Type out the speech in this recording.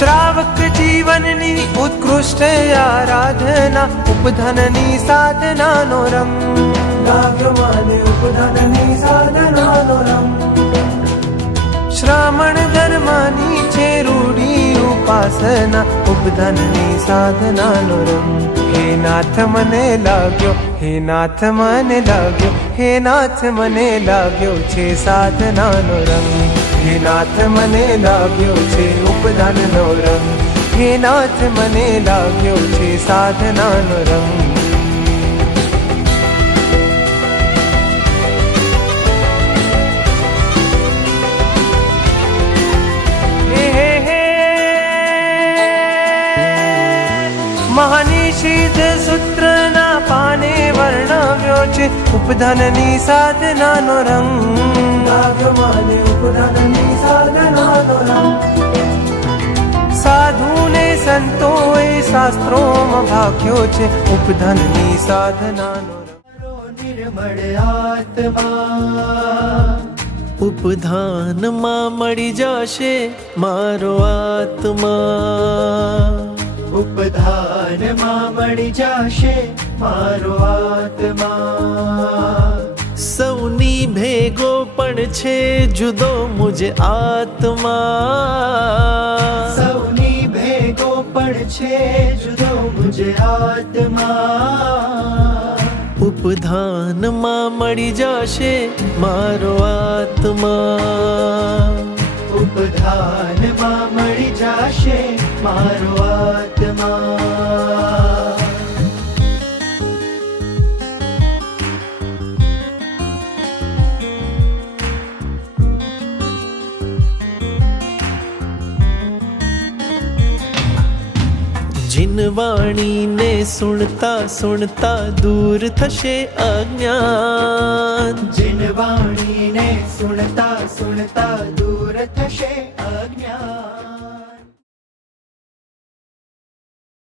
શ્રાવક જીવનની ઉત્કૃષ્ટ આરાધના ઉપધનની સાધનાનો રંગ લાગ્યો ઉપધનની સાધનાનો રંગ શ્રાવણ ધર્મની છે રૂઢી ઉપાસના ઉપધનની સાધનાનો રંગ હે નાથ મને લાગ્યો હે નાથ મને લાગ્યો હે નાથ મને લાગ્યો છે સાધનાનો રંગ હે નાથ મને લાગ્યો છે ઉપદાનનો રંગ હે નાથ મને લાગ્યો છે સાધનાનો રંગ હે હે હે મહાનિષિદ્ધ સૂત્રના પાને વર્ણવ્યો છે ઉપધનની સાધનાનો રંગ માને ઉપધનની શાસ્ત્રોમાં ભાગ્યો છે ઉપધનની સાધનાનો નિર્મળ આત્મા. ઉપધાનમાં મળી જશે મારો આત્મા. ઉપધાનમાં મળી જશે મારો આત્મા. સૌની ભેગો પણ છે જુદો મુજે આત્મા. સૌની પણ છે જુદો મુજે આત્મા. ઉપધાનમાં મળી જશે મારો આત્મા. ઉપધાનમાં મળી જશે મારો આત્મા. જીન વાણીને સુણતા સુણતા દૂર થશે અજ્ઞાન. જીન વાણીને સુણતા સુણતા દૂર થશે